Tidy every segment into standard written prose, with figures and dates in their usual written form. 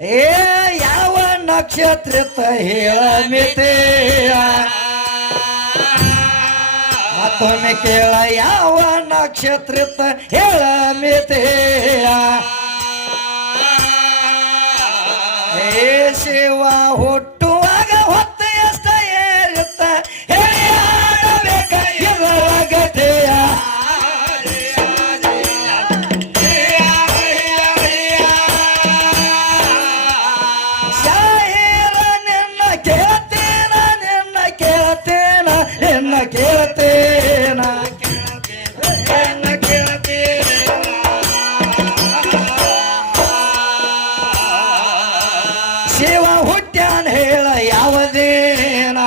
ಏ ಯಾವ ನಕ್ಷತ್ರ ಹೇಳ ಮಿತೆಯ ಮತ್ತೊಮ್ಮೆ ಕೇಳ ಯಾವ ನಕ್ಷತ್ರ ಹೇಳ ಮಿತೆಯ ಏ ಶಿವ ಹುಟ್ಟುವಾಗ ಹೊತ್ತ ಎಷ್ಟ ಏರುತ್ತ ಹೇಳಿ ಆಡಬೇಕ ಇದರ ಗತೆಯ ಕೇಳತೇನ ಶಿವ ಹುಟ್ಟ್ಯಾನ ಹೇಳ ಯಾವುದೇನ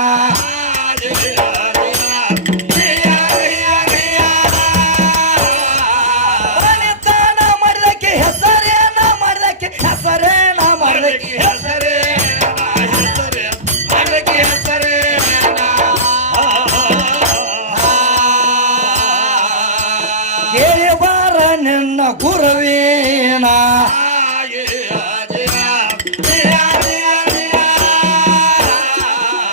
ಮನೆತನ ಮಾಡಿದಕ್ಕೆ ಹೆಸರೇನ ಮಾಡಿದಕ್ಕೆ ಹೆಸರೇನ ಮಾಡಿದಕ್ಕೆ ಕೇಳಿ ಬಾರ ನಿನ್ನ ಗುರುವೇನ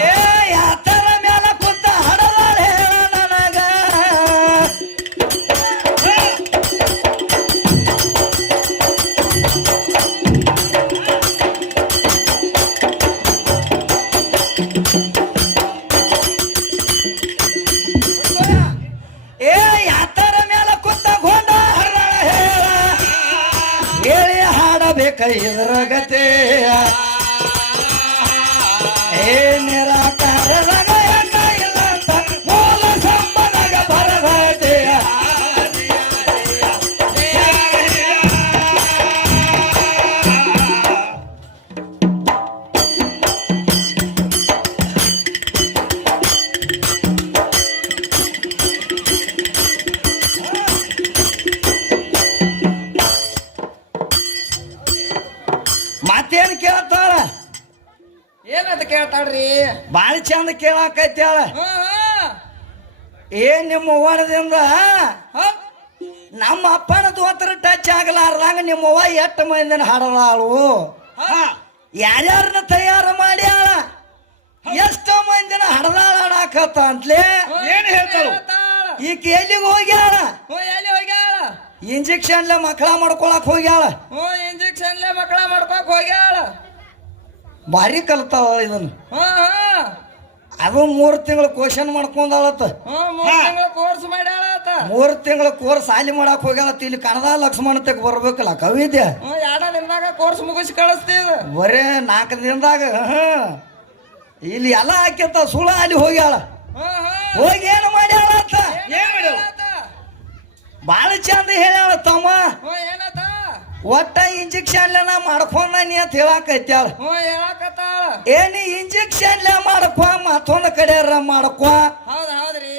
ಏ ಯಾತರ ಮ್ಯಾಲ ಕುಂತ ಹಡದಾಳೆ ನನಗ ಏ ಯಾತರ ಮ್ಯಾಲ ಕುಂತ ಗೊಂಡ ಹಡದಾಳ ಹೇಳ ಹೇಳಿ ಹಾಡಬೇಕ ಇದರ ಗತೆಯ ಏ ನಿರಾಕಾರದಾಗ ಹೆಣ್ಣ ಇಲ್ಲ ಅಂತ ಮೂಲ ಸಂಬಂಧಗ ಬರದೇಯ ಮತ್ತೇನ್ ಕೇಳ್ತಾಳ ಏನಂತ ಕೇಳ್ತಾಳ್ರಿ? ಬಾಳ ಚಂದ ಕೇಳಾಕೈತ್ಯಾಳ ಏನ್ ನಿಮ್ಮ ಅವ್ವನದಿಂದ ನಮ್ಮ ಅಪ್ಪನ ದೋತ್ರ ಟಚ್ ಆಗಲಾರ್ದಂಗ ನಿಮ್ಮ ಅವ್ವ ಎಷ್ಟು ಮಂದಿನ ಹಾಡಲಾಳು ಯಾರ್ಯಾರನ್ನ ತಯಾರು ಮಾಡ್ಯಾಳ ಎಷ್ಟೋ ಮಂದಿನ ಹಡದಾಳ ಹಾಡಾಕತ್ತ ಅಂತಲೇ ಏನ್ ಹೇಳ್ತಾಳು? ಈಗ ಎಲ್ಲಿಗೆ ಹೋಗ್ಯಾಳ ಎಲ್ಲಿ ಹೋಗ್ಯಾಳ? ಇಂಜೆಕ್ಷನ್ಲೆ ಮಕ್ಕಳ ಮಾಡ್ಕೊಳಕ್ ಹೋಗ್ಯಾಳ ಇಂಜೆಕ್ಷನ್ಲೆ ಮಕ್ಕಳ ಮಾಡ್ಕೊಕ್ ಹೋಗ್ಯಾಳ. ಭಾರಿ ಕಲ್ತಾಳ ಇದನ್ನ ಅದು 3 ತಿಂಗಳು ಕ್ವಶನ್ ಮಾಡ್ಕೊಂಡಾಳತ್ತ 3 ತಿಂಗಳ ಕೋರ್ಸ್ ಮಾಡ್ಯಾಳ. 3 ತಿಂಗಳ ಕೋರ್ಸ್ ಸಾಲಿ ಮಾಡಕ್ ಹೋಗ್ಯಾಳತ್ತ ಇಲ್ಲಿ ಕಣದ ಲಕ್ಷ್ಮಣ ತೆಗ್ ಬರ್ಬೇಕಲ್ಲ ಕವಿದ್ಯ 2 ದಿನದಾಗ ಕೋರ್ಸ್ ಮುಗಿಸಿ ಕಳಿಸ್ತೀವಿ. ಬರೇ 4 ದಿನದಾಗ ಇಲ್ಲಿ ಎಲ್ಲ ಹಾಕ್ಯತ ಸುಳ ಅಲ್ಲಿ ಹೋಗ್ಯಾಳ. ಹೋಗಿ ಏನು ಮಾಡ್ಯಾಳ ಅಂತ ಬಾಳ ಚಂದ ಹೇಳ್ಯಾಳ ತಮ್ಮ. ಏನತ್ತ? ಒಟ್ಟ ಇಂಜೆಕ್ಷನ್ ನಾ ಮಾಡ್ಕೊಂಡನಿ ಅಂತ ಹೇಳಾಕೈತ್ಯಾಳ. ಹೇಳಾಕತ್ತಾಳ. ಏನಿ ಇಂಜೆಕ್ಷನ್ ಮಾಡ್ಕೊ ಮತ್ತೊಂದ ಕಡೆಯಾರ ಮಾಡ್ಕೊ. ಹೌದ್ರಿ.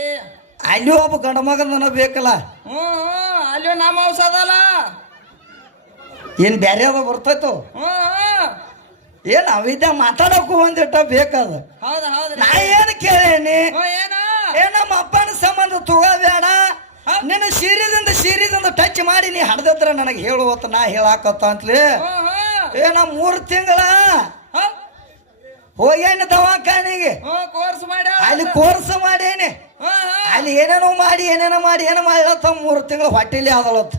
ಅಲ್ಲಿ ಒಬ್ಬ ಗಂಡ ಮಗನ ಬೇಕಲ್ಲ. ಅಲ್ಲಿ ನಮ್ಮ ಔಷಧಲ್ಲ ಏನ್ ಬ್ಯಾರೆ ಅದ ಬರ್ತೈತು ಏನ್ ಅವಿದ್ಯ ಮಾತಾಡೋಕು ಒಂದಿಟ್ಟ ಬೇಕದ. ನಾ ಏನ್ ಕೇಳೇನಿ ಏ ನಮ್ಮ ಅಪ್ಪನ ಸಂಬಂಧ ತಗೋಬೇಡ ನಿನ್ನ ಸೀರಿದಿಂದ ಟಚ್ ಮಾಡಿ ನೀ ಹಡ್ದತ್ರ ನನಗೆ ಹೇಳುವತ್ತ ನಾ ಹೇಳಾಕತ್ತ ಅಂತಲೇ ಏ ನಾ 3 ತಿಂಗಳ ಹೋಗೇನಿ ದವಾಖಾನಿಗೆ ಅಲ್ಲಿ ಕೋರ್ಸ್ ಮಾಡೇನಿ ಅಲ್ಲಿ ಏನೇನೋ ಮಾಡಿ ಏನೇನೋ ಮಾಡ್ಲತ್ತ 3 ತಿಂಗಳು ಹೊಟ್ಟಿಲಿ ಆದಳತ್ತ.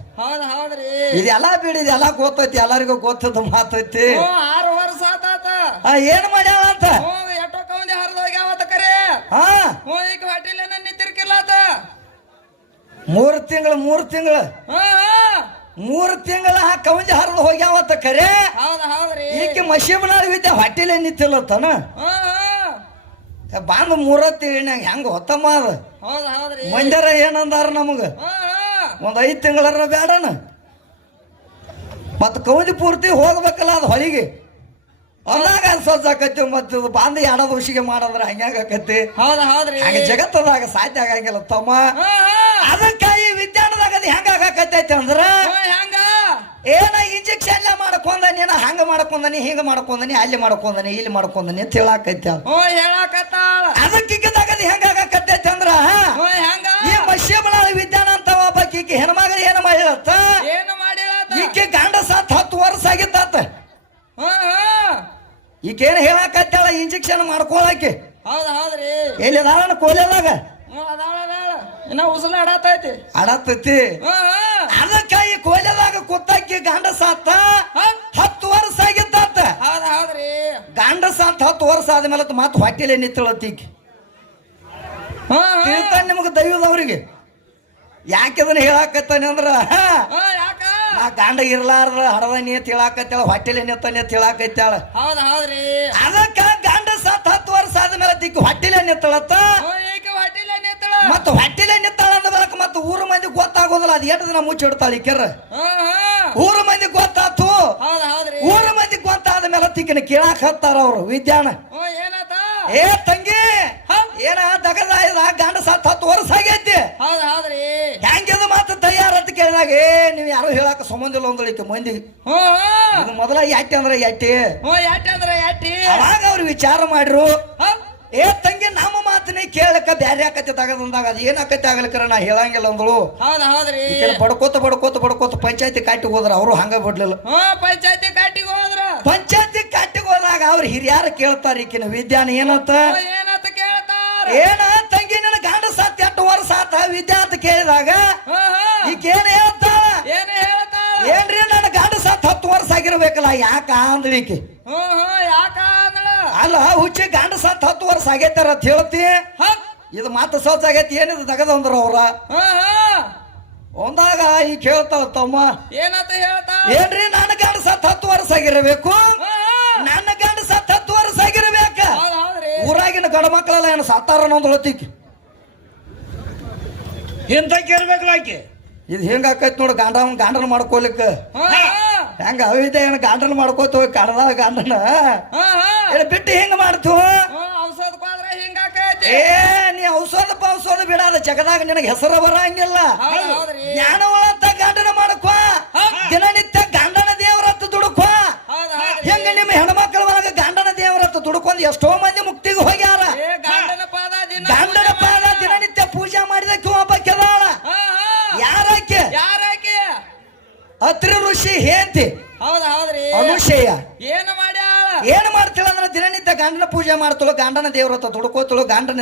ಇದೆಲ್ಲ ಬಿಡಿ ಇದೆಲ್ಲ ಗೊತ್ತೈತಿ ಎಲ್ಲರಿಗೂ ಗೊತ್ತದ ಮಾತೈತಿ. 6 ವರ್ಷ ಆತಾತ. ಏನ್ ಮಾಡ್ಯಾಳ ಅಂತ ಎಷ್ಟೋ ಕೌಂದಿ ಹರಿದೋಗ್ಯಾವತ್ತ ಕರೆ. ಈಗ ಹೊಟ್ಟಿಲಿ ನಿಂತಿರ್ಕಿಲ್ಲತ 3 ತಿಂಗಳು 3 ತಿಂಗಳ ಕವಂಜಿ ಹರಿದು ಹೋಗ್ಯಾವತ್ತ ಕರೆ. ಈಕೆ ಮಶೀಬನಾಳ ವಿದ್ಯೆ ಹೊಟ್ಟಿಲೆ ನಿಂತಿಲ್ಲತ್ತನ ಬಂದು 3 ತಿಂಗಳಾಗ ಹೆಂಗ ಹೊತ್ತಮ್ಮ ಅದ. ಮಂಡ್ಯರ ಏನಂದಾರ ನಮಗ 5 ತಿಂಗಳರ ಬೇಡನ ಮತ್ತ ಕವಂಜಿ ಪೂರ್ತಿ ಹೋಗ್ಬೇಕಲ್ಲ ಅದು ಹೊಳಿಗೆ ಅದಾಗ ಅನ್ಸೋದಾಕತಿ. ಮತ್ತ ಬಾಂಧ 2 ವರ್ಷಿಗೆ ಮಾಡಂದ್ರ ಹಂಗಾಗಕತಿ. ಹಂಗ ಜಗತ್ತದಾಗ ಸಾಧ್ಯ ಆಗಂಗಿಲ್ಲ ತಮ್ಮ. ಅದಕ್ಕ ಈ ವಿಜ್ಞಾನದಾಗ ಅದು ಹೆಂಗ ಆಗಾಕತ್ತೈತಿ ಅಂದ್ರ ಏನ ಇಂಜೆಕ್ಷನ್ ಮಾಡ್ಕೊಂಡ ನೀನ ಹಂಗ ಮಾಡ್ಕೊಂಡನಿ ಹಿಂಗ ಮಾಡ್ಕೊಂಡನಿ ಅಲ್ಲಿ ಮಾಡ್ಕೊಂಡನಿ ಇಲ್ಲಿ ಮಾಡ್ಕೊಂಡನಿ ಅಂತ ಹೇಳಾಕೈತಿ. ಅದಕ್ಕಿದಾಗ ಅದು ಹೆಂಗ ಆಗಾಕತ್ತೈತಿ ಅಂದ್ರ ಈ ಮಶ್ಯಬಳ ವಿಜ್ಞಾನ ಅಂತ ಒಬ್ಬಾಕಿ ಈಕೆ ಹೆಣ್ಮಗಳು ಏನು ಮಾಡಿರತ್ತ ಈಕೆ ಗಂಡ ಸತ್ 10 ವರ್ಷ ಆಗಿತ್ತ. ಈಕೇನು ಹೇಳಕತ್ತಾಳ ಇಂಜೆಕ್ಷನ್ ಮಾಡ್ಕೊಳಕ್ಕೆ ಹೌದ್ರಿ ಎಲ್ಲಿ ಅದಾಳ ಕೋಲೆದಾಗ ಇನ್ನ ಉಸಲ ಆಡತೈತಿ ಆಡತೈತಿ ಅದಕ್ಕ ಈ ಕೋಲೆದಾಗ ಕೂತಾಕಿ ಗಂಡ ಸಾತ 10 ವರ್ಷ ಆಗಿದ್ದಾತ ಹೌದ್ರಿ ಗಂಡ ಸಾತ್ 10 ವರ್ಷ ಆದ್ಮೇಲೆ ಮತ್ತೆ ಹೊಟ್ಟೆಲೆ ನಿತ್ತಳತ್ತೀಕಿ ತಿಳ್ತಾನೆ ನಿಮಗೆ ದೈವದವ್ರಿಗೆ ಯಾಕೆ ಅದನ್ನ ಹೇಳಾಕತ್ತಾನೆ ಅಂದ್ರ ಯಾಕ ನಾ ಗಂಡ ಇರ್ಲಾರ್ದ ಹಡದ ನೀ ತಿಳಾಕತ್ತಾಳ ಹೊಟ್ಟೆಲೆ ನಿತ್ತಾನೆ ತಿಳಾಕತ್ತಾಳ ಹೌದ್ರಿ ಅದಕ್ಕ ಗಂಡ ಸಾತ್ 10 ವರ್ಷ ಆದ್ಮೇಲೆ ತಿಕ್ಕಿ ಹೊಟ್ಟೆಲೆ ನಿತ್ತಳತ್ತ ಮತ್ತ ಹೊಟ್ಟೆಲೆ ನಿತ್ತಾಳ ಅಂದ ಬಳಕ ಮತ್ತ ಊರ ಮಂದಿ ಗೊತ್ತಾಗೋದಿಲ್ಲ ಅದ್ ಎಷ್ಟು ದಿನ ಮುಚ್ಚಿಡ್ತಾಳ ಈಕೆರ ಊರ ಮಂದಿ ಗೊತ್ತಾತು ಊರ ಮಂದಿ ಗೊತ್ತಾದ ಮೇಲೆ ತಿಕ್ಕಿನ ಕೇಳಾಕ್ ಹತ್ತಾರ ಅವ್ರು ವಿದ್ಯಾನ ಏ ತಂಗಿ ಏನ ದಗದ ಗಂಡ ಸಾತ್ 10 ವರ್ಷ ಆಗೈತಿ ಹೆಂಗಿದು ಮಾತು ತಯಾರಂತ ಕೇಳಿದಾಗ ನೀವ್ ಯಾರು ಹೇಳಾಕ ಸಂಬಂಧ ಇಲ್ಲ ಒಂದಳಿಕೆ ಮಂದಿ ಇದು ಮೊದಲ ಯಾಟಿ ಅಂದ್ರೆ ಯಾಟಿ ಅವಾಗ ಅವ್ರು ವಿಚಾರ ಮಾಡ್ರು ಏ ತಂಗಿ ನಮ್ಮ ಮಾತನ್ನ ಕೇಳಕ ಬ್ಯಾರೆ ಆಕತಿ ತಗದಂದಾಗ ಅದ್ ಏನ್ ಆಕತಿ ಆಗ್ಲಿಕ್ರ ನಾ ಹೇಳಂಗಿಲ್ಲ ಅಂದಳು ಬಡ್ಕೋತ ಪಂಚಾಯತಿ ಕಾಟಿಗೆ ಹೋದ್ರ ಅವರು ಹಂಗ ಬಿಡ್ಲಿಲ್ಲ ಪಂಚಾಯತಿ ಕಾಟಿಗೆ ಹೋದಾಗ ಅವ್ರ ಹಿರಿಯಾರ ಕೇಳ್ತಾರ ಈಕಿನ ವಿದ್ಯಾನ ಏನಂತ ಏನ ತಂಗಿ ನಿನ್ನ ಗಂಡ ಸಾತ್ 8 ವರ್ಷ ಆತ ವಿದ್ಯಾ ಅಂತ ಕೇಳಿದಾಗ ಈಕೇನ ಹೇಳ್ತಾಳ ಏನ್ರಿ ನನ್ನ ಗಂಡ ಸಾತ್ 10 ವರ್ಷ ಆಗಿರ್ಬೇಕಲ್ಲ ಯಾಕ ಅಂದ್ಳಿಕೆ ಅಲ್ಲ ಹುಚ್ಚಿ ಗಂಡ ಸಾತ್ 10 ವರ್ಷ ಆಗೈತಾರ ಅಂತ ಹೇಳ್ತಿ ಇದು ಮಾತು ಸೋಚ ಆಗೈತಿ ಏನಿದು ತಗದ ಅಂದ್ರ ಅವ್ರ ಒಂದಾಗ ಈ ಕೇಳ್ತಾವ ತಮ್ಮ ಏನಂತ ಹೇಳ್ತಾ ಏನ್ರಿ ನನ್ನ ಗಂಡ ಸಾತ್ 10 ವರ್ಷ ಆಗಿರಬೇಕು ನನ್ನ ಗಂಡ ಸಾತ್ 10 ವರ್ಷ ಆಗಿರ್ಬೇಕ ಊರಾಗಿನ ಗಂಡ ಮಕ್ಕಳೆಲ್ಲ ಏನು ಸಾತಾರ ಅನ್ನೋದೊಳತಿಕ್ ಎಂತ ಕೇಳ್ಬೇಕಲ್ಲ ಆಕೆ ಇದು ಹೆಂಗ ಆಕೈತಿ ನೋಡು ಗಂಡನ ಮಾಡ್ಕೊಲಿಕ್ಕ ಹೆಂಗ ಅವಿದ್ಯ ಏನ ಗಾಂಡನ ಮಾಡ್ಕೋತ ಹೋಗಿ ಕಡದ ಗಂಡನ ಬಿಟ್ಟು ಹೆಂಗ ಮಾಡ್ತು ಏ ನೀ ಔಷಧ ಬಿಡಾದ ಜಗದಾಗ ನಿನಗೆ ಹೆಸರು ಬರಂಗಿಲ್ಲ ಜ್ಞಾನವಳಂತ ಗಂಡನ ಮಾಡ್ಕೋ ದಿನನಿತ್ಯ ಗಂಡನ ದೇವರತ್ತ ದುಡುಕೋ ಹೆಂಗ ನಿಮ್ಮ ಹೆಣ್ಮಕ್ಳ ಒಳಗ ಗಂಡನ ದೇವರತ್ತ ದುಡ್ಕೊಂಡ್ ಎಷ್ಟೋ ಮಂದಿ ಮುಕ್ತಿಗೆ ಹೋಗ್ಯಾರ ಗಂಡನ ಪಾದ ದಿನನಿತ್ಯ ಪೂಜೆ ಮಾಡಿದಕ್ಕೆ ಒಬ್ಬ ಕೆದಾಳ ಯಾರಕ್ಕೆ ಅತ್ರಿ ಋಷಿ ಹೇಂತಿ ಅನುಶಯ ಏನ್ ಮಾಡ್ತಿಳ ಅಂದ್ರೆ ದಿನನಿತ್ಯ ಗಂಡನ ಪೂಜೆ ಮಾಡ್ತಳು ಗಂಡನ ದೇವ್ರತ್ತ ದುಡ್ಕೋತಳು ಗಂಡನ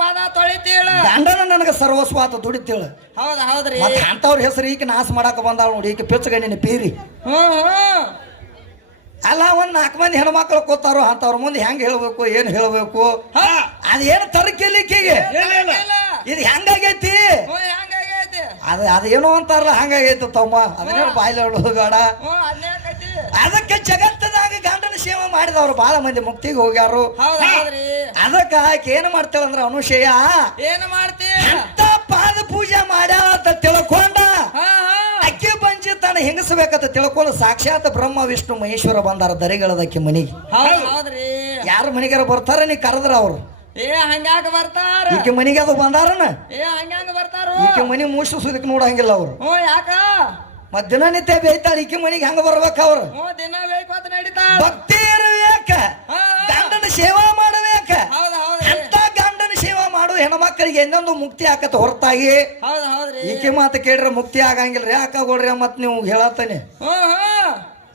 ಪಾದ ತೊಳಿತೀಳ ಗಂಡನ ನನಗ ಸರ್ವಸ್ವಾತ ದುಡಿತೇಳು ಅಂತವ್ರ ಹೆಸರು ಈಗ ನಾಶ ಮಾಡಾಕ ಬಂದಾಳ ನೋಡಿ ಈಗ ಪಿಚ್ಚಗಣ್ಣಿನ ಪೀರಿ ಅಲ್ಲ ಒಂದ್ 4 ಮಂದಿ ಹೆಣ್ಮಕ್ಳು ಕೂತಾರು ಅಂತವ್ರ ಮುಂದೆ ಹೆಂಗ್ ಹೇಳ್ಬೇಕು ಏನ್ ಹೇಳ್ಬೇಕು ಅದೇನು ತರಕಿಲಿಕ್ಕಿಗೆ ಇದು ಹೆಂಗಾಗೈತಿ ಅದೇನೋ ಅಂತಾರಲ್ಲ ಹಂಗಾಗೈತಿ ತಮ್ಮ ಅದನ್ನೇ ಬಾಯ್ಲ ಬೇಡ ಅದಕ್ಕೆ ಜಗತ್ತದಾಗ ಗಂಡನ ಸೇವೆ ಮಾಡಿದವ್ರು ಬಹಳ ಮಂದಿ ಮುಕ್ತಿಗೆ ಹೋಗ್ಯಾರು ಅದಕ್ಕ ಆಕೆ ಏನ್ ಮಾಡ್ತಾಳ ಅಂದ್ರ ಅನುಶಯ ಏನ್ ಮಾಡ್ತಿ ಅಂತ ಪಾದ ಪೂಜೆ ಮಾಡ್ಯಾಳ ಅಂತ ತಿಳ್ಕೊಂಡ ಅಕ್ಕಿ ಬಂಜಿ ತಾನು ಹೆಂಗಸಬೇಕಂತ ತಿಳ್ಕೊಂಡು ಸಾಕ್ಷಾತ್ ಬ್ರಹ್ಮ ವಿಷ್ಣು ಮಹೇಶ್ವರ ಬಂದಾರ ದರಿಗಳದಕ್ಕೆ ಮನಿಗೆ ಯಾರ ಮನಿಗಾರ ಬರ್ತಾರ ನೀ ಕರೆದ್ರ ಅವ್ರು ಹಂಗಾಗ ಬರ್ತಾರ ಈಕೆ ಮನಿಗೆ ಅದು ಬಂದಾರನ ಹಂಗಾಗ ಬರ್ತಾರ ಈಕೆ ಮನಿ ಮುಗಿಸೋದಕ್ಕೆ ನೋಡಂಗಿಲ್ಲ ಅವ್ರು ಯಾಕ ಮತ್ ದಿನನಿತ್ಯ ಬೇಯ್ತಾರ ಈಕೆ ಮನಿಗೆ ಹೆಂಗ ಬರ್ಬೇಕ ಅವ್ರು ದಿನ ಬೇಕಂತ ನಡೀತಾ ಭಕ್ತಿ ಇರಬೇಕ ಗಂಡನ ಸೇವಾ ಮಾಡಬೇಕ ಅಂತ ಗಂಡನ ಸೇವಾ ಮಾಡು ಹೆಣ್ಮಕ್ಳಿಗೆ ಇನ್ನೊಂದು ಮುಕ್ತಿ ಆಕತ್ತ ಹೊರತಾಗಿ ಈಕೆ ಮಾತು ಕೇಳ್ರೆ ಮುಕ್ತಿ ಆಗಂಗಿಲ್ರಿ ಯಾಕಾಗೋಡ್ರಿ ಮತ್ ನೀವು ಹೇಳತ್ತಾನೆ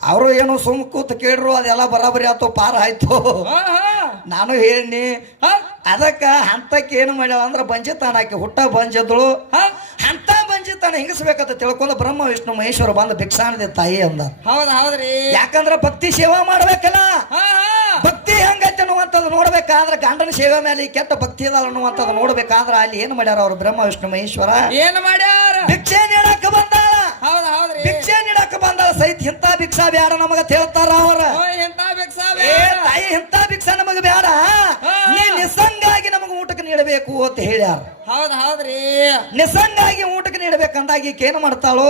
ಅವರು ಏನು ಸುಮ್ ಕೂತ್ ಕೇಳ್ರು ಅದೆಲ್ಲ ಬರಾಬರಿ ಆಯ್ತು ಪಾರ ಆಯ್ತು ನಾನು ಹೇಳಿ ಅದಕ್ಕ ಹಂತಕ್ಕೆ ಏನು ಮಾಡ್ಯಾವ ಅಂದ್ರ ಬಂಜಿತಾನ ಆಕೆ ಹುಟ್ಟ ಬಂಜಿದ್ಳು ಅಂತ ಬಂಜಿತಾನ ಹಿಂಗಸ್ಬೇಕಂತ ತಿಳ್ಕೊಂಡ ಬ್ರಹ್ಮ ವಿಷ್ಣು ಮಹೇಶ್ವರ ಬಂದ ಭಿಕ್ಷಾನದೆ ತಾಯಿ ಅಂದ ಯಾಕಂದ್ರ ಭಕ್ತಿ ಸೇವಾ ಮಾಡ್ಬೇಕಲ್ಲ ಭಕ್ತಿ ಹೆಂಗೈತೆ ಅನ್ನುವಂಥದ್ದು ನೋಡ್ಬೇಕಾದ್ರೆ ಗಂಡನ ಸೇವೆ ಮೇಲೆ ಕೆಟ್ಟ ಭಕ್ತಿ ಅದ ಅನ್ನುವಂಥದ್ದು ನೋಡ್ಬೇಕಾದ್ರ ಅಲ್ಲಿ ಏನ್ ಮಾಡ್ಯಾರ ಅವ್ರು ಬ್ರಹ್ಮ ವಿಷ್ಣು ಮಹೇಶ್ವರ ಏನ್ ಮಾಡ್ಯಾರ ಭಿಕ್ಷೆ ನೀಡಾಕ ಬಂದಾಳ ಭಿಕ್ಷೆ ನೀಡಾಕ ಬಂದಾಳ ಸಹಿತ ಇಂಥ ಭಿಕ್ಷಾ ಬ್ಯಾಡ ನಮಗ ಹೇಳ್ತಾರ ಅವ್ರ ತಾಯಿ ಇಂಥ ಭಿಕ್ಷಾ ನಮಗ ಬ್ಯಾಡ ನೀ ನಿಸ್ಸಂಗಾಗಿ ನಮಗ ಊಟಕ್ಕೆ ನೀಡಬೇಕು ಅಂತ ಹೇಳ್ಯಾರ ನಿಸ್ಸಂಗಾಗಿ ಊಟಕ್ಕೆ ನೀಡಬೇಕಂದಾಗ ಈಕೆ ಏನ್ ಮಾಡ್ತಾಳು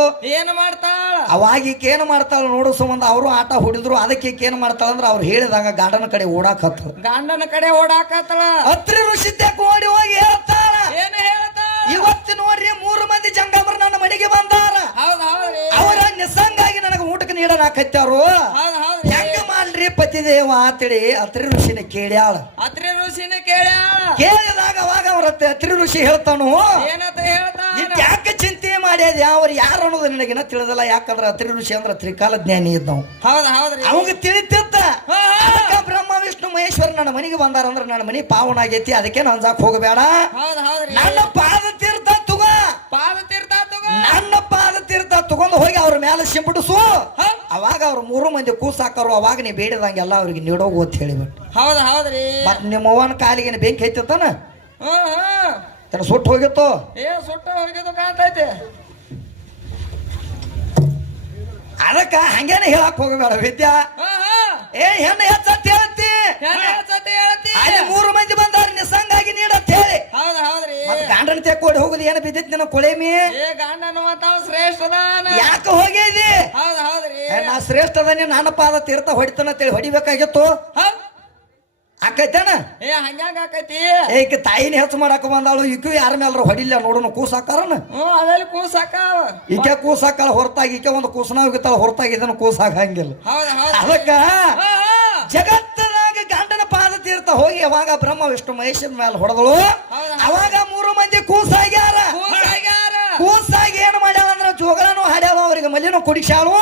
ಅವಾಗ ಈಕೆ ಏನ್ ಮಾಡ್ತಾಳು ನೋಡು ಸಂಬಂಧ ಅವರು ಆಟ ಹೊಡಿದ್ರು ಅದಕ್ಕೆ ಈಕೆ ಏನ್ ಮಾಡ್ತಾಳ ಅಂದ್ರ ಅವ್ರು ಹೇಳಿದಾಗ ಗಂಡನ ಕಡೆ ಓಡಾಕತ್ತಳ ಅತ್ರಿ ಋಷಿ ಓಡಿ ಹೋಗಿ ಹೇಳ್ತಾಳ ಇವತ್ತು ನೋಡ್ರಿ 3 ಮಂದಿ ಜಂಗಮರು ನನ್ನ ಮನೆಗೆ ಬಂದಾರ ಅವರ ನಿಸ್ಸಂಗಾಗಿ ನನಗೆ ಊಟಕ್ಕೆ ನೀಡಲಾಕತ್ತಾರು ಹೆಂಗ ಮಾಡ್ರಿ ಪತಿದೇವ ಅಂತೇಳಿ ಅತ್ರಿ ಋಷಿನ ಕೇಳ್ಯಾಳ ಕೇಳಿದಾಗ ಅವಾಗ ಅವ್ರ ಅತ್ರಿ ಋಷಿ ಹೇಳ್ತಾನು ಯಾಕೆ ಚಿಂತೆ ಮಾಡ್ಯಾದ ಅವ್ರು ಯಾರು ಅನ್ನೋದು ನಿನಗಿನ ತಿಳಿದಲ್ಲ ಯಾಕಂದ್ರ ಅತ್ರಿ ಋಷಿ ಅಂದ್ರ ತ್ರಿಕಾಲ ಜ್ಞಾನಿ ಇದ್ದವ್ ಅವಾಗ ತಿಳಿತಿತ್ತ ಅದಕ್ಕ ಬ್ರಹ್ಮ ವಿಷ್ಣು ಮಹೇಶ್ವರ ನನ್ನ ಮನೆಗೆ ಬಂದಾರ ಅಂದ್ರೆ ನನ್ನ ಮನೆ ಪಾವನ ಆಗೈತಿ, ಅದಕ್ಕೆ ನಾನು ಜಾಕ್ ಹೋಗಬೇಡ. ನನ್ನ ಪಾದ ತೀರ್ಥ ತಗೋ, ನನ್ನ ಪಾದ ತೀರ್ಥ ತಗೊಂಡು ಹೋಗಿ ಅವ್ರ ಮೇಲೆ ಸಿಂಪಡಿಸು. ಅವಾಗ ಅವ್ರ 3 ಮಂದಿ ಕೂಸಾಕರು, ಅವಾಗ ನೀ ಬೇಡಿದಂಗೆಲ್ಲ ಅವ್ರಿಗೆ ನೀಡೋಗು ಅಂತ ಹೇಳಿಬಿಟ್ಟು. ಹೌದ್ರಿ. ಮತ್ ನಿಮ್ಮ ಅವ್ವನ ಕಾಲಿಗೆ ಬೆಂಕಿ ಹೈತಾನ ಸುಟ್ಟು ಹೋಗಿತ್ತು. ಸುಟ್ಟು ಹೋಗಿದ್ದು ಕಾಣ್ತೈತೆ. ಅದಕ್ಕ ಹಂಗೇನೆ ಹೇಳಕ್ ಹೋಗಬೇಡ ವಿದ್ಯಾ. ಹೆಣ್ಣು ಹೆಚ್ಚತ್ ಹೇಳ್ತಿ, ಅಲ್ಲಿ 3 ಮಂದಿ ಬಂದಾರ ನಿಸಂಗಾಗಿ ನೀಡತ್ ಹೇಳಿ. ಹೌದ್ರಿ. ಗಂಡನ ತೆಕ್ಕೋಡಿ ಹೋಗುದು ಏನು ಬಿದ್ದಿತ್ ನಿನ್ನ ಕೊಳೆಮಿ. ಗಂಡ ಶ್ರೇಷ್ಠ ಯಾಕೆ ಹೋಗಿದಿ? ಹೌದ್ರಿ. ನಾ ಶ್ರೇಷ್ಠ ಅದನ್ನೇ ನನ್ನ ಪಾದ ತೀರ್ಥ ಹೊಡಿತಾನ ಅಂತೇಳಿ ಹೊಡಿಬೇಕಾಗಿತ್ತು. ಆಕೈತೇನ? ಹಂಗ್ಯಾಂಗ ಆಕೈತಿ. ಏಕ ತಾಯಿನ ಹೆಚ್ಚು ಮಾಡಾಕ ಬಂದಾಳು, ಈಕೆ ಯಾರ ಮೇಲ್ರ ಹೊಡಿಲ್ಲ ನೋಡೋಣ ಕೂಸಾಕಾರನ. ಅವೆಲ್ಲ ಕೂಸಾಕ ಈಕೆ ಕೂಸಾಕಾಳ ಹೊರತಾಗಿ ಈಕೆ ಒಂದು ಕೂಸನ ಹೋಗಿತ್ತಾಳ ಹೊರತಾಗಿ ಇದನ್ನು ಕೂಸಾಕ ಹಂಗಿಲ್ಲ. ಅದಕ್ಕ ಜಗತ್ತದಾಗ ಗಂಡನ ಪಾದ ತೀರ್ಥ ಹೋಗಿ ಅವಾಗ ಬ್ರಹ್ಮ ವಿಷ್ಣು ಮಹೇಶ್ವರ ಮೇಲೆ ಹೊಡೆದಳು. ಅವಾಗ 3 ಮಂದಿ ಕೂಸಾಗ್ಯಾರ. ಕೂಸಾಗಿ ಏನ್ ಮಾಡ್ಯಾಳ ಅಂದ್ರ ಜೋಗಳನು ಹಾಡ್ಯಾವ, ಅವ್ರಿಗೆ ಮಲ್ಲಿನೂ ಕುಡಿಸ್ಯಾಳು.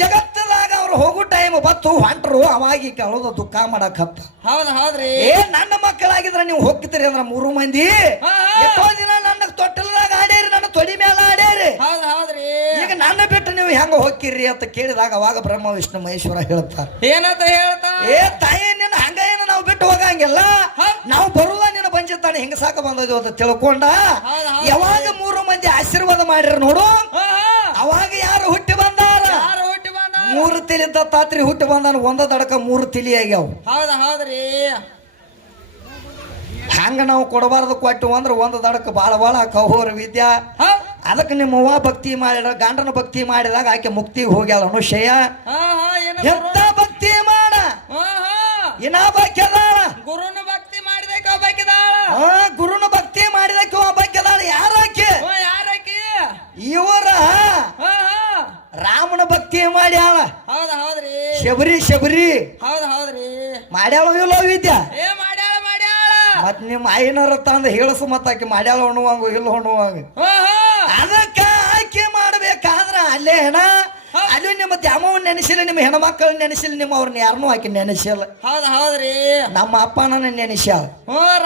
ಜಗತ್ತದಾಗ ಅವ್ರು ಹೋಗೋ ಟೈಮ್ ಬತ್ತು ಹೊಂಟ್ರು. ಅವಾಗ ಈಕೆ ಅಳೋದು ದುಃಖ ಮಾಡಕ್ ಹತ್ತ. ಹೌದ್ರಿ. ನನ್ನ ಮಕ್ಕಳಾಗಿದ್ರೆ ನೀವು ಹೋಗ್ತೀರಿ ಅಂದ್ರ 3 ಮಂದಿ ಎಷ್ಟೋ ದಿನ ನನ್ನ ತೊಟ್ಟಲದಾಗ ಆಡೇರಿ, ನನ್ನ ತೊಡಿ ಮೇಲೆ ಆಡೇರಿ. ಹೌದ್ರಿ. ಈಗ ನನ್ನ ಬಿಟ್ಟು ನೀವು ಹೆಂಗ ಹೋಗ್ತೀರಿ ಅಂತ ಕೇಳಿದಾಗ ಅವಾಗ ಬ್ರಹ್ಮ ವಿಷ್ಣು ಮಹೇಶ್ವರ ಹೇಳ್ತಾರ, ಏನಂತ ಹೇಳ್ತಾರ? ತಾಯಿ ನಿನ್ನ ಹಂಗ ಏನು ನಾವು ಬಿಟ್ಟು ಹೋಗಂಗಿಲ್ಲ, ನಾವು ಬರುದ ನಿನ್ನ ಬಂಜಿತ್ತಾನೆ ಹಿಂಗ ಸಾಕ ಬಂದದ್ದು ಅಂತ ತಿಳ್ಕೊಂಡ. ಯಾವಾಗ 3 ಮಂದಿ ಆಶೀರ್ವಾದ ಮಾಡಿರ ನೋಡು, ಅವಾಗ ಯಾರು ಹುಟ್ಟಿ ಬಂದಾರ? 3 ತಿಲಿದ್ದ ತಾತ್ರಿ ಹುಟ್ಟಿ ಬಂದಾನ. ಒಂದ ದಡಕ 3 ತಿಲಿ ಆಗ್ಯಾವ. ಹೌದ್ರಿ. ಹಂಗ ನಾವು ಕೊಡಬಾರ್ದು, ಕೊಟ್ಟು ಅಂದ್ರ ಒಂದ್ ದಡಕ ಬಾಳ ಬಾಳ ಕಹೋರ ವಿದ್ಯಾ. ಅದಕ್ಕೆ ನಿಮ್ಮ ಅವ್ವ ಭಕ್ತಿ ಮಾಡಿದ, ಗಂಡನ ಭಕ್ತಿ ಮಾಡಿದಾಗ ಆಕೆ ಮುಕ್ತಿಗೆ ಹೋಗ್ಯಾಳ ಅನುಶಯ. ಎಂತ ಭಕ್ತಿ ಮಾಡ ಇನ್ನಾಬಾಕ್ಯದಾಳ, ಗುರುನ ಭಕ್ತಿ ಮಾಡಿದಕ್ಕೆ ಒಬ್ಬಾಕಿದಾಳ. ಗುರುನ ಭಕ್ತಿ ಮಾಡಿದಕ್ಕೆ ಒಬ್ಬಾಕ್ಯದಾಳ. ಯಾರಾಕೆ? ಇವರ ರಾಮನ ಭಕ್ತಿ ಮಾಡ್ಯಾಳ. ಹೌದ್ರಿ. ಶಬರಿ ಹೌದ್ರಿ. ಮಾಡ್ಯಾಳ ಇಲ್ಲ ವಿದ್ಯಾ? ಮಾಡ್ಯಾಳ. ಮತ್ ನಿಮ್ಮ ಐನರ ತಂದ ಹೇಳಸು ಮತ್ತ ಆಕೆ ಮಾಡ್ಯಾಳ ಹೊಣ್ಣುವಂಗ ಇಲ್ಲ ಹೊಣ್ಣುವಂಗ. ಅದಕ್ಕ ಆಕೆ ಮಾಡ್ಬೇಕಾದ್ರ ಅಲ್ಲೇ ಹೆಣ, ಅಲ್ಲಿ ನಿಮ್ಮ ದ್ಯಾಮವನ್ನ ನೆನೆಸಿಲ್ಲ, ನಿಮ್ಮ ಹೆಣ್ಮಕ್ಕಳನ್ನ ನೆನೆಸಿಲ್ಲ, ನಿಮ್ಮ ಅವ್ರನ್ನ ಯಾರನ್ನೂ ಆಕೆ ನೆನೆಸಿಲ್ಲ. ಹೌದ್ರಿ. ನಮ್ಮ ಅಪ್ಪನ ನೆನೆಸ್ಯಾಳ.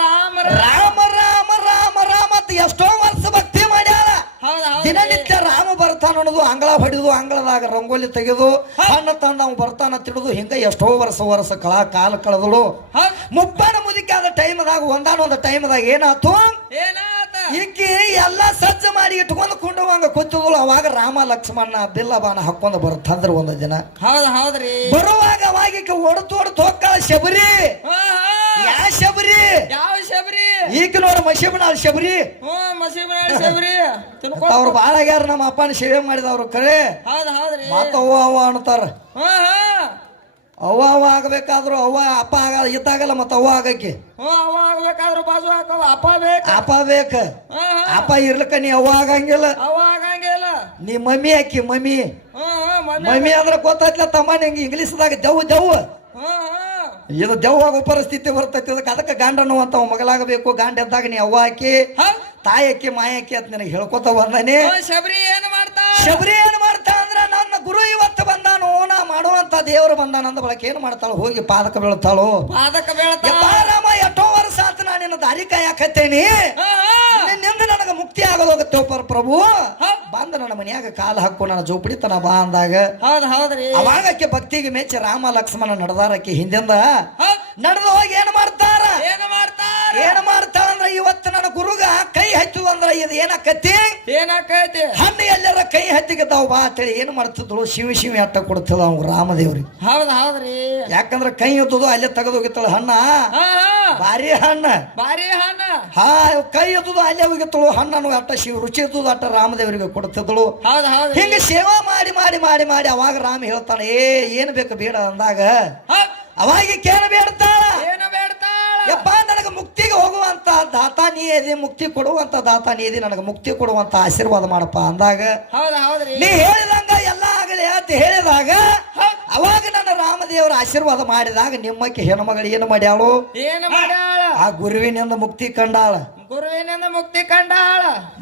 ರಾಮ ರಾಮ ರಾಮ ರಾಮ ರಾಮ ಅಂತ ಎಷ್ಟೋ ವರ್ಷ ಭಕ್ತಿ ಮಾಡ್ಯಾಳ. ದಿನನಿತ್ಯ ರಾಮ ಬರ್ತಾನ ಅನ್ನೋದು, ಅಂಗಳ ಹೊಡಿದು, ಅಂಗಳದಾಗ ರಂಗೋಲಿ ತೆಗೆದು, ಹಣ್ಣು ತಂದ ಅವ್ ಬರ್ತಾನ ತಿಳುದು, ಹಿಂಗ ಎಷ್ಟೋ ವರ್ಷ ಕಾಲ ಕಳೆದಳು. ಮುಪ್ಪನ ಮುದುಕಾದ ಟೈಮ್ದಾಗ ಒಂದಾನೊಂದು ಟೈಮ್ದಾಗ ಏನಾತು, ಈಕಿ ಎಲ್ಲ ಸಜ್ಜ ಮಾಡಿ ಇಟ್ಕೊಂಡು ಕುಂಡುವಂಗ ಕೂತಿದ್ಳು. ಅವಾಗ ರಾಮ ಲಕ್ಷ್ಮಣ ಬಿಲ್ಲ ಬಾಣ ಹಾಕೊಂಡು ಬರ್ತಂದ್ರ ಒಂದು ದಿನ. ಹೌದ್ರಿ. ಬರುವಾಗ ಅವಾಗ ಈಕೆ ಒಡತು ಹೋಗ್ತಾಳ ಶಬರಿ. ಯಾವ ಶಬರಿ? ಈಕ ನೋಡ ಮಸೀಬನಾಳ್ ಶಬರಿ. ಅವ್ರು ಬಾಳ ಆಗ್ಯಾರ, ನಮ್ಮ ಅಪ್ಪನ ಸೇವೆ ಮಾಡಿದವ್ರು ಕರೆ. ಮತ್ತ ಅವ್ವ ಅಂತಾರ. ಅವ್ವ ಆಗಬೇಕಾದ್ರು ಅವ್ವ ಅಪ್ಪ ಇತ್ತಾಗಲ್ಲ, ಮತ್ತ ಅವ್ವ ಆಗಕ್ಕೆ ಆಗ್ಬೇಕಾದ್ರು ಬಾಜು ಅಪ್ಪ ಬೇಕ. ಅಪ್ಪ ಇರ್ಲಕ್ಕ ನೀ ಅವ್ವ ಆಗಂಗಿಲ್ಲ. ನೀ ಮಮ್ಮಿ ಹಾಕಿ ಮಮ್ಮಿ ಅಂದ್ರೆ ಗೊತ್ತಾಯ್ತಲ್ಲ ತಮ್ಮ, ನಿಂಗೆ ಇಂಗ್ಲೀಷ್ದಾಗ ದೆವ್ವ ಇದು ದೆವ್ವ ಆಗೋ ಪರಿಸ್ಥಿತಿ ಬರ್ತೈತಿ. ಅದಕ್ಕೆ ಗಂಡನು ಅಂತ ಮಗಲಾಗಬೇಕು. ಗಂಡ ಎದ್ದಾಗ ನೀ ಅವ್ವ ಹಾಕಿ, ತಾಯಿ ಹಾಕಿ, ಮಾಯ ಹಾಕಿ ಅಂತ ನನಗೆ ಹೇಳ್ಕೊತ ಬಂದಾನೆ. ಶಬರಿ ಏನ್ ಮಾಡ್ತಾ ಅಂದ್ರ ನನ್ನ ಗುರು ಇವತ್ತು ಬಂದಾನು, ನಾ ಮಾಡುವಂತ ದೇವರು ಬಂದಾನ ಅಂದ ಬಳಕ ಏನ್ ಮಾಡ್ತಾಳು, ಹೋಗಿ ಪಾದಕ ಬೀಳ್ತಾಳು. ರಾಮ ಎಷ್ಟೋ ವರ್ಷ ಆತ ನಾ ನಿನ್ನ ದಾರಿ ಕಾಯಕತ್ತೇನಿ, ನಿಂದ ನನಗ ಮುಕ್ತಿ ಆಗೋದೋಗತ್ತೆ ಪ್ರಭು. ಬಂದ ನನ್ನ ಮನ್ಯಾಗ ಕಾಲ ಹಾಕು, ನನ್ನ ಜೋಪಡಿ ತನ ಬಾ ಅಂದಾಗ ಅವಾಗ ಆಕೆ ಭಕ್ತಿಗೆ ಮೆಚ್ಚಿ ರಾಮ ಲಕ್ಷ್ಮಣ ನಡೆದಾರಕ್ಕೆ ಹಿಂದಿಂದ ನಡೆದು ಹೋಗಿ ಏನ್ ಮಾಡ್ತಾರ ಅಂದ್ರ ಇವತ್ತು ನನ್ನ ಗುರುಗ ಕೈ ಹಚ್ಚು ಅಂದ್ರ ಇದು ಏನಾಕತಿ ಹಣ್ಣು ಎಲ್ಲರ ಕೈ ಹತ್ತಿಗೆದ್ದಾವ್ ಬಾ ಅಂತೇಳಿ ಏನ್ ಮಾಡ್ತಿದ್ಳು, ಶಿವ ಅಟ್ಟ ಕೊಡ್ತದ ಅವ್ ರಾಮದೇವ್ರಿಗೆ. ಯಾಕಂದ್ರ ಕೈ ಎತ್ತದು ಅಲ್ಲೇ ತೆಗೆದು ಹೋಗಿತ್ತಳು ಹಣ್ಣ, ಭಾರಿ ಹಣ್ಣ. ಕೈ ಎತ್ತದು ಅಲ್ಲೇ ಹೋಗಿತ್ತಳು ಹಣ್ಣು ಅಟ್ಟ ರುಚಿ ಎತ್ತದು ಅಟ್ಟ ರಾಮದೇವರಿಗೆ ಕೊಡ್ತಿದ್ಳು. ಹಿಂಗ ಸೇವಾ ಮಾಡಿ ಮಾಡಿ ಮಾಡಿ ಮಾಡಿ ಅವಾಗ ರಾಮ ಹೇಳ್ತಾನೆ, ಏನ್ ಬೇಕು ಬೇಡ ಅಂದಾಗ ಅವಾಗ ಕೇಳ ಬೇಡ್ತಾಳ, ಯಪ್ಪ ನನಗೆ ಮುಕ್ತಿಗೆ ಹೋಗುವಂತ ದಾತ ನೀ ಇದೆ, ಮುಕ್ತಿ ಕೊಡುವಂತ ದಾತ ನೀ ಇದೆ, ನನಗೆ ಮುಕ್ತಿ ಕೊಡುವಂತ ಆಶೀರ್ವಾದ ಮಾಡಪ್ಪ ಅಂದಾಗ ನೀ ಹೇಳಿದಂಗ ಎಲ್ಲ ಆಗಲಿ ಅಂತ ಹೇಳಿದಾಗ ಅವಾಗ ನನ್ನ ರಾಮದೇವರ ಆಶೀರ್ವಾದ ಮಾಡಿದಾಗ ನಿಮ್ಮಕ್ಕೆ ಹೆಣ್ಮಗಳು ಏನು ಮಾಡ್ಯಾಳು, ಆ ಗುರುವಿನಿಂದ ಮುಕ್ತಿ ಕಂಡಾಳ.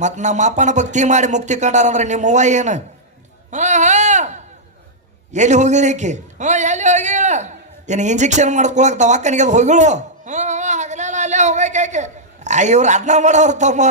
ಮತ್ ನಮ್ಮ ಅಪ್ಪನ ಭಕ್ತಿ ಮಾಡಿ ಮುಕ್ತಿ ಕಂಡಾರ ಅಂದ್ರೆ ನಿಮ್ಮ ಅವ್ವ ಏನು ಎಲ್ಲಿ ಹೋಗಿಳಿಕಿ ಏನು ಇಂಜೆಕ್ಷನ್ ಮಾಡ್ಕೊಳಕ್ ದವಾಖಾನಿಗೆ ಅದು ಹೋಗಿಳು ಹ್ಮ್ ಹಗಲೆಲ್ಲ ಅಲ್ಲೇ ಹೋಗಕ್ಕೆ ಇವ್ರು ಅದನ್ನ ಮಾಡೋರು ತಮ್ಮ